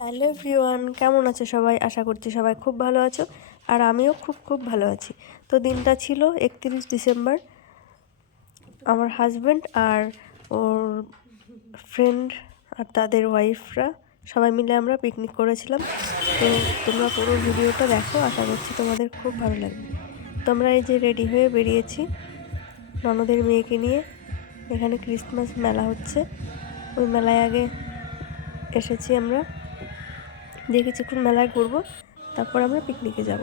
Hello everyone, কেমন আছো সবাই? আশা করছি সবাই খুব ভালো আছো, আর আমিও খুব ভালো আছি। তো দিনটা ছিল 31 ডিসেম্বর। আমার হাজব্যান্ড আর ওর ফ্রেন্ড আর তাদের ওয়াইফরা সবাই মিলে আমরা পিকনিক করেছিলাম। তো তোমরা পুরো ভিডিওটা দেখো, আশা করছি তোমাদের খুব ভালো লাগবে। তোমরা এই যে রেডি হয়ে বেরিয়েছি ননদের মেয়েকে নিয়ে। এখানে ক্রিসমাস মেলা হচ্ছে, ওই মেলায় আগে এসেছি আমরা, দিয়ে কিছুক্ষণ মেলায় ঘুরবো, তারপর আমরা পিকনিকে যাব।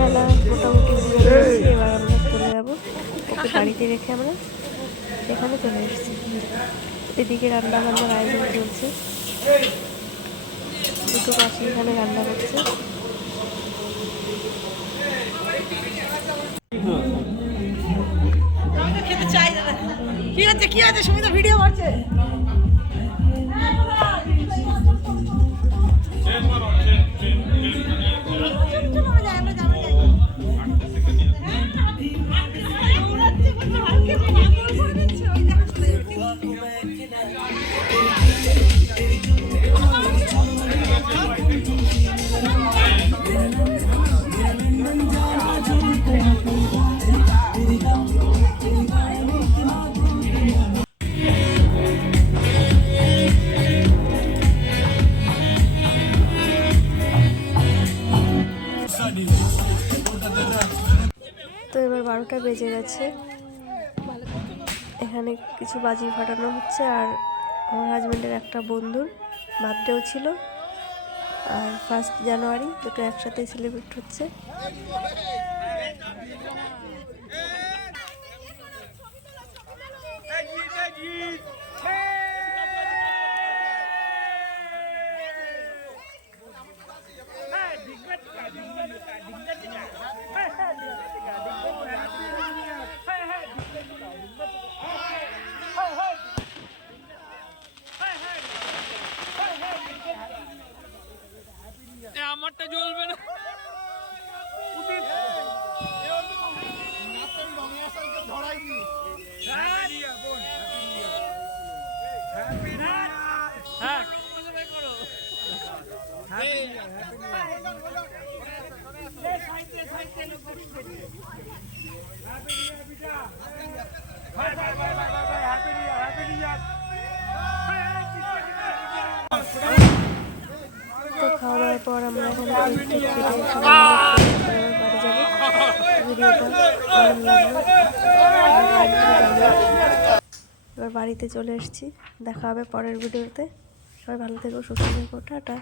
মেলা মোটামুটি ঘুরে ফেলেছি, এবার আমরা চলে যাবো। ওকে গাড়িতে রেখে আমরা এখানে চলে এসেছি। এদিকে রান্না বান্নার আয়োজন চলছে, দুটো পাশে এখানে রান্না করছে। খেতে চাই দাদা। কি আছে সুমিতা ভিডিও করছে। তো এবার 12টা বেজে গেছে, এখানে কিছু বাজি ফাটানো হচ্ছে। আর আমার হাজব্যান্ডের একটা বন্ধুর বার্থডেও ছিল, আর 1 জানুয়ারি দুটো একসাথে সেলিব্রেট হচ্ছে। আমারটা জ্বলবে না। তো খাওয়া দাওয়ার পর আমরা এখানে কেক কেটে সবাই মিলে বাড়ি যাবো। ভিডিওটা কেমন লাগলো এবার বাড়িতে চলে এসেছি, দেখা হবে পরের ভিডিওতে। সবাই ভালো থেকো, সুস্থ থেকো, টাটা।